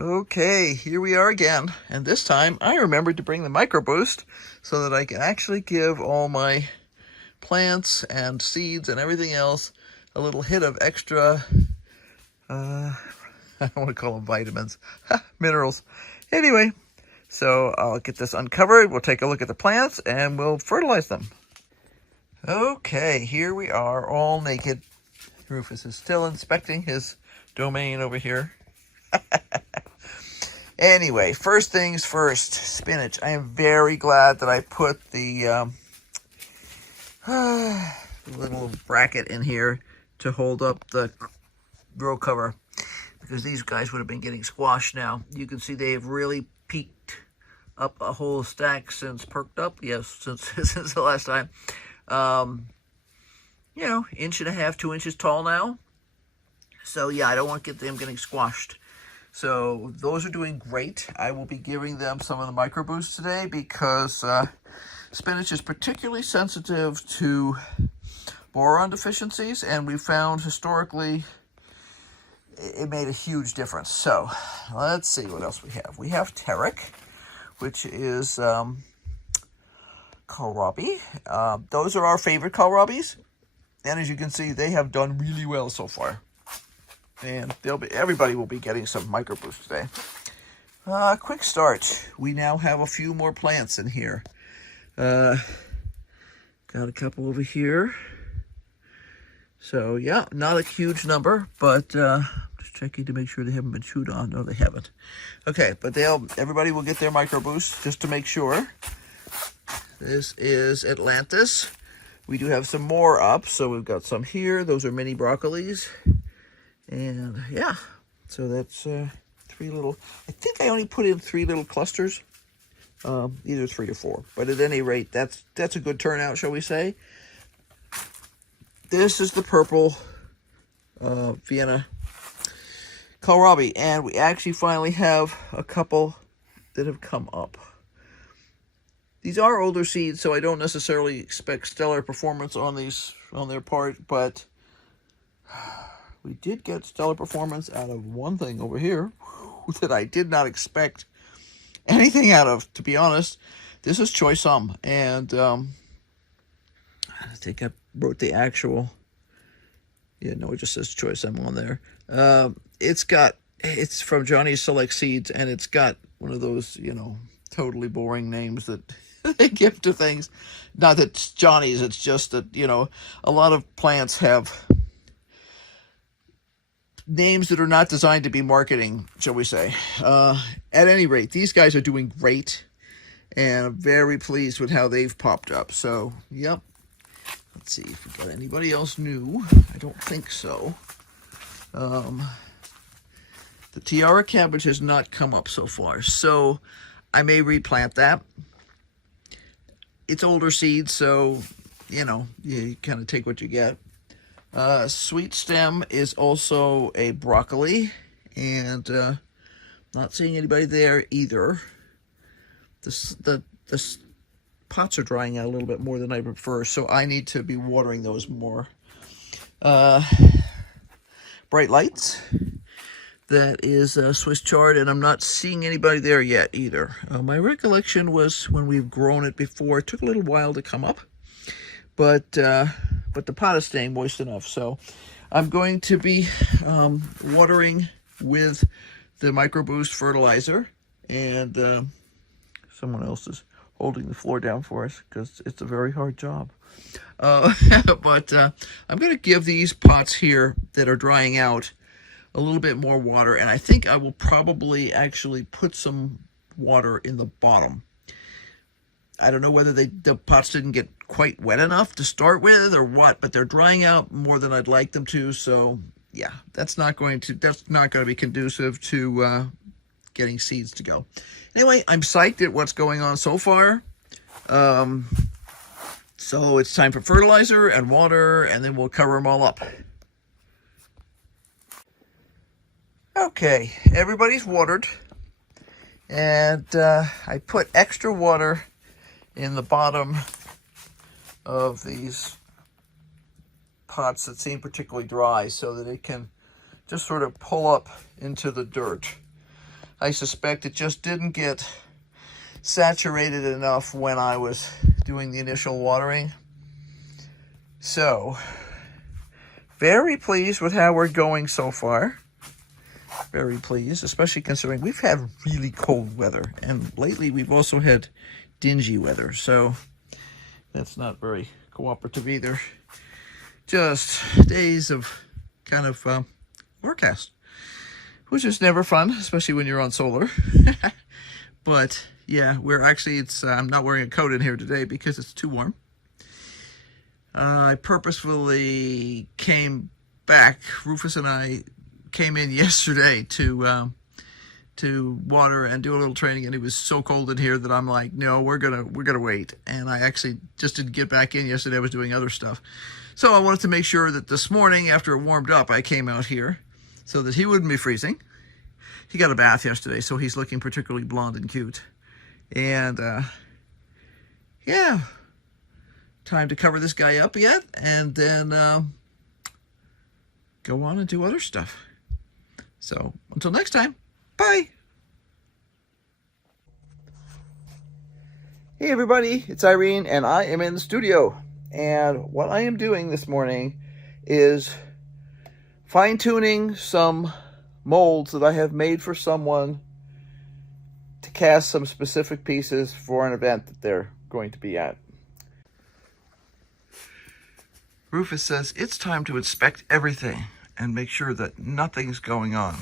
Okay, here we are again, and this time I remembered to bring the micro boost so that I can actually give all my plants and seeds and everything else a little hit of extra, I don't want to call them vitamins, minerals. Anyway, so I'll get this uncovered, we'll take a look at the plants, and we'll fertilize them. Okay, here we are, all naked. Rufus is still inspecting his domain over here. Anyway, first things first, spinach. I am very glad that I put the little bracket in here to hold up the row cover, because these guys would have been getting squashed now. You can see they have really peaked up a whole stack since perked up. Yes, since the last time. You know, 1.5 inches, 2 inches tall now. So yeah, I don't want to get them getting squashed. So those are doing great. I will be giving them some of the micro boosts today because spinach is particularly sensitive to boron deficiencies, and we found historically it made a huge difference. So let's see what else we have. We have Tarek, which is kohlrabi. Those are our favorite kohlrabis, and as you can see, they have done really well so far. And everybody will be getting some micro boost today. Quick start. We now have a few more plants in here. Got a couple over here. So yeah, not a huge number, but just checking to make sure they haven't been chewed on. No, they haven't. Okay, but everybody will get their micro boost just to make sure. This is Atlantis. We do have some more up, so we've got some here. Those are mini broccolis. And yeah, so that's 3 little, I think I only put in 3 little clusters, either 3 or 4. But at any rate, that's a good turnout, shall we say. This is the purple Vienna kohlrabi, and we actually finally have a couple that have come up. These are older seeds, so I don't necessarily expect stellar performance on their part, but we did get stellar performance out of one thing over here that I did not expect anything out of, to be honest. This is Choy Sum, and I think I wrote the actual, yeah, no, it just says Choy Sum on there. It's from Johnny's Select Seeds, and it's got one of those, you know, totally boring names that they give to things. Not that it's Johnny's, it's just that, you know, a lot of plants have names that are not designed to be marketing, shall we say. At any rate, these guys are doing great, and I'm very pleased with how they've popped up. So, yep. Let's see if we got anybody else new. I don't think so. The tiara cabbage has not come up so far, so I may replant that. It's older seeds, so, you know, you kind of take what you get. Sweet stem is also a broccoli, and not seeing anybody there either. The pots are drying out a little bit more than I prefer, so I need to be watering those more. Bright lights. That is Swiss chard, and I'm not seeing anybody there yet either. My recollection was when we've grown it before, it took a little while to come up, but the pot is staying moist enough, so I'm going to be watering with the Micro Boost fertilizer, and someone else is holding the floor down for us because it's a very hard job. But I'm going to give these pots here that are drying out a little bit more water, and I think I will probably actually put some water in the bottom. I don't know whether the pots didn't get quite wet enough to start with or what, but they're drying out more than I'd like them to. So yeah, that's not going to be conducive to getting seeds to go. Anyway, I'm psyched at what's going on so far. So it's time for fertilizer and water, and then we'll cover them all up. Okay, everybody's watered, and I put extra water in the bottom of these pots that seem particularly dry so that it can just sort of pull up into the dirt. I suspect it just didn't get saturated enough when I was doing the initial watering. So, very pleased with how we're going so far. Very pleased, especially considering we've had really cold weather. And lately we've also had dingy weather. So, that's not very cooperative either. Just days of kind of forecast, which is never fun, especially when you're on solar. But yeah, I'm not wearing a coat in here today because it's too warm. I purposefully came back. Rufus and I came in yesterday to water and do a little training, and it was so cold in here that I'm like, no, we're gonna wait. And I actually just didn't get back in yesterday. I was doing other stuff, so I wanted to make sure that this morning, after it warmed up, I came out here so that he wouldn't be freezing. He got a bath yesterday, so he's looking particularly blonde and cute. And yeah, time to cover this guy up yet, and then go on and do other stuff. So until next time, bye. Hey everybody, it's Irene, and I am in the studio. And what I am doing this morning is fine-tuning some molds that I have made for someone to cast some specific pieces for an event that they're going to be at. Rufus says it's time to inspect everything and make sure that nothing's going on.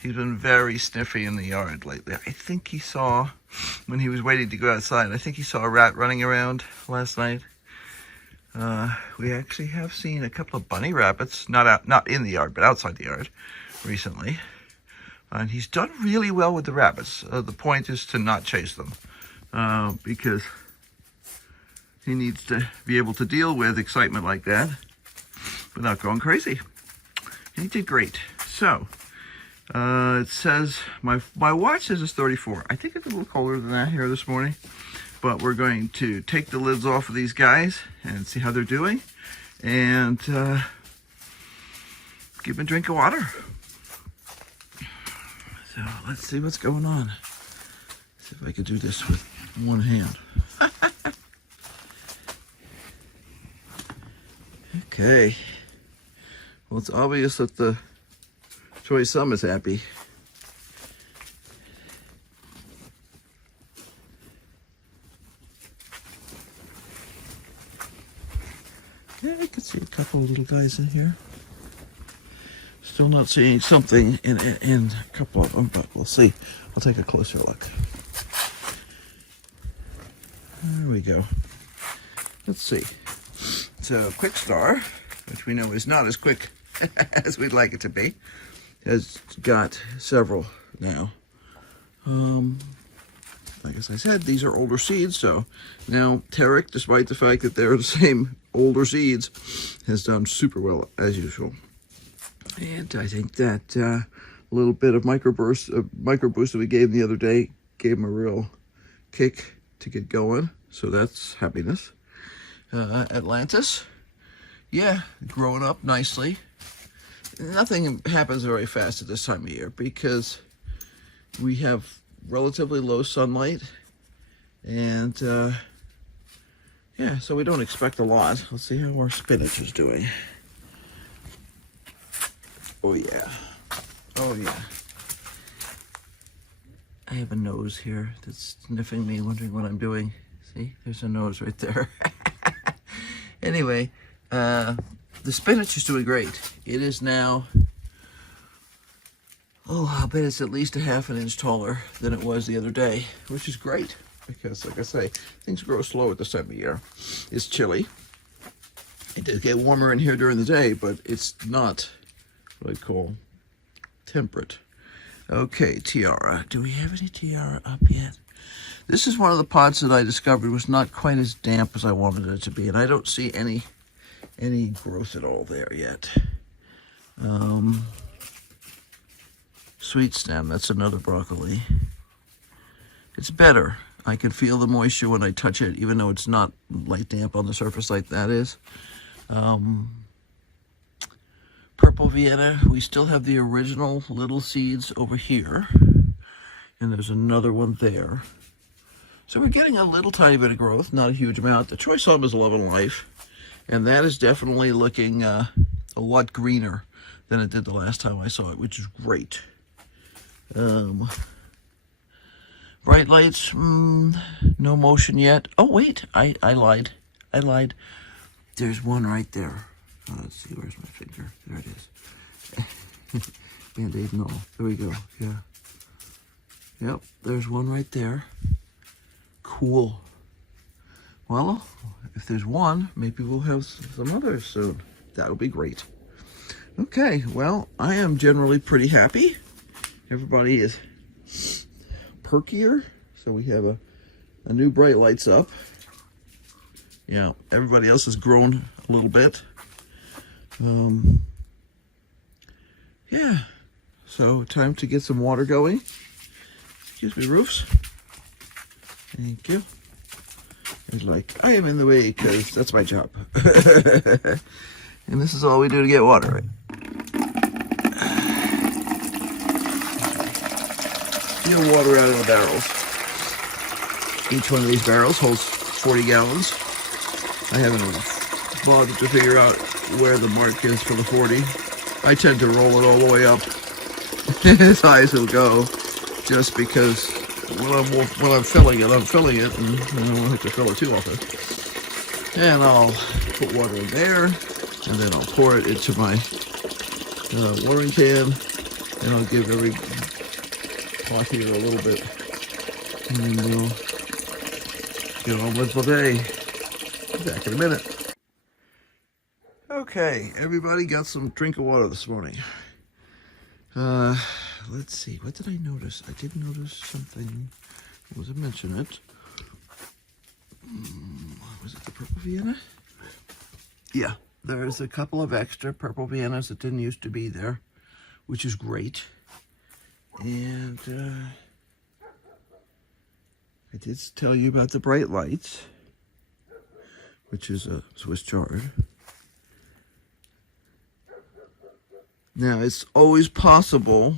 He's been very sniffy in the yard lately. I think he saw, when he was waiting to go outside, I think he saw a rat running around last night. We actually have seen a couple of bunny rabbits, not in the yard, but outside the yard recently. And he's done really well with the rabbits. The point is to not chase them, because he needs to be able to deal with excitement like that without going crazy. And he did great. So, it says, my watch says it's 34. I think it's a little colder than that here this morning. But we're going to take the lids off of these guys and see how they're doing. And give them a drink of water. So let's see what's going on. See if I could do this with one hand. Okay. Well, it's obvious that the Choy Sum is happy. Yeah, I can see a couple of little guys in here. Still not seeing something in a couple of them, but we'll see. I'll take a closer look. There we go. Let's see. So, Quick Star, which we know is not as quick as we'd like it to be, has got several now. Like as I said, these are older seeds, so now Tarek, despite the fact that they're the same older seeds, has done super well as usual. And I think that little bit of microboost that we gave him the other day gave him a real kick to get going, so that's happiness. Atlantis, yeah, growing up nicely. Nothing happens very fast at this time of year because we have relatively low sunlight, and yeah, so we don't expect a lot. Let's see how our spinach is doing. Oh yeah, oh yeah. I have a nose here that's sniffing me, wondering what I'm doing. See, there's a nose right there. Anyway, the spinach is doing great. It is now, I'll bet it's at least a half an inch taller than it was the other day, which is great because, like I say, things grow slow at this time of year. It's chilly. It does get warmer in here during the day, but it's not what I'd call temperate. Okay, tiara. Do we have any tiara up yet? This is one of the pots that I discovered was not quite as damp as I wanted it to be, and I don't see any growth at all there yet. Sweet stem, that's another broccoli. It's better. I can feel the moisture when I touch it, even though it's not light damp on the surface like that is. purple Vienna. We still have the original little seeds over here. And there's another one there. So we're getting a little tiny bit of growth, not a huge amount. The choice hum is loving life. And that is definitely looking a lot greener than it did the last time I saw it, which is great. Bright lights, no motion yet. Oh, wait, I lied. I lied. There's one right there. Oh, let's see, where's my finger? There it is. Band-Aid and all. There we go, yeah. Yep, there's one right there. Cool. Well, if there's one, maybe we'll have some others soon. That'll be great. Okay, well, I am generally pretty happy. Everybody is perkier. So we have a new bright lights up. Yeah, everybody else has grown a little bit. Yeah, so time to get some water going. Excuse me, roofs. Thank you. It's like, I am in the way because that's my job. And this is all we do to get water, right? Get water out of the barrels. Each one of these barrels holds 40 gallons. I haven't bothered to figure out where the mark is for the 40. I tend to roll it all the way up as high as it'll go, just because when I'm filling it, and I don't have to fill it too often. And I'll put water in there, and then I'll pour it into my watering can, and I'll give every pot here a little bit, and then we'll get on with the day. Back in a minute. Okay, everybody got some drink of water this morning. Let's see, what did I notice? I did notice something. I wasn't mention it. Was it the purple Vienna? Yeah, there's a couple of extra purple Viennas that didn't used to be there, which is great. And I did tell you about the bright lights, which is a Swiss chard. Now, it's always possible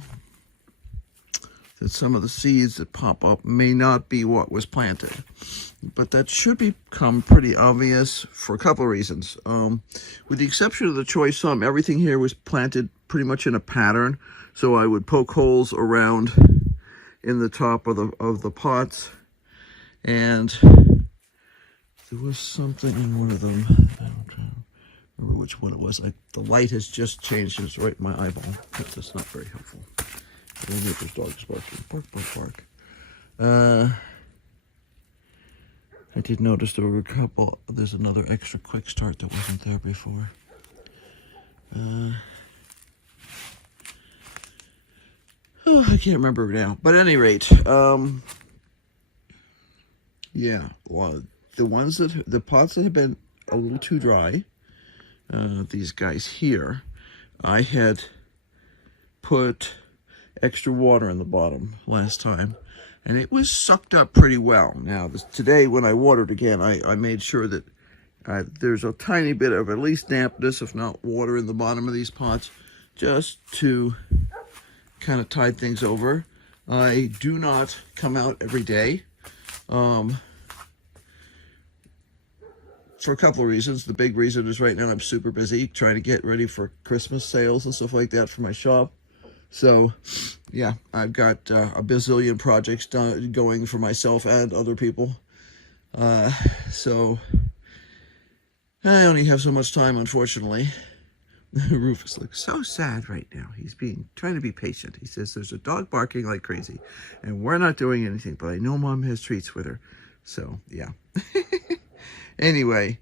that some of the seeds that pop up may not be what was planted, but that should become pretty obvious for a couple of reasons. With the exception of the choice hum, everything here was planted pretty much in a pattern, so I would poke holes around in the top of the pots, and there was something in one of them. I don't remember which one it was. The light has just changed. It's right in my eyeball. That's not very helpful. I don't know if this dog is barking. Bark, bark, bark. I did notice there were a couple. There's another extra quick start that wasn't there before. Oh, I can't remember now. But at any rate, yeah, well, the pots that have been a little too dry, these guys here, I had put extra water in the bottom last time, and it was sucked up pretty well. Now, today when I watered again, I made sure that there's a tiny bit of at least dampness, if not water, in the bottom of these pots, just to kind of tide things over. I do not come out every day. For a couple of reasons. The big reason is right now I'm super busy trying to get ready for Christmas sales and stuff like that for my shop. So, yeah, I've got a bazillion projects going for myself and other people. So, I only have so much time, unfortunately. Rufus looks so sad right now. He's trying to be patient. He says there's a dog barking like crazy, and we're not doing anything, but I know Mom has treats with her. So, yeah. Anyway,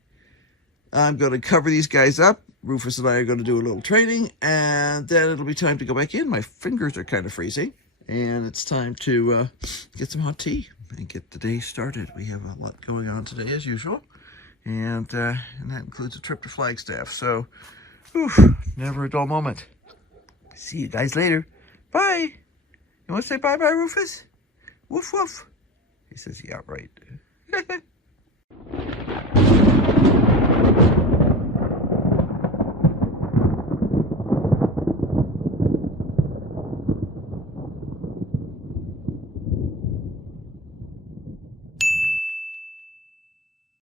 I'm going to cover these guys up. Rufus and I are going to do a little training, and then it'll be time to go back in. My fingers are kind of freezing, and it's time to get some hot tea and get the day started. We have a lot going on today, as usual, and that includes a trip to Flagstaff. So, never a dull moment. See you guys later. Bye. You want to say bye-bye, Rufus? Woof, woof. He says, yeah, right.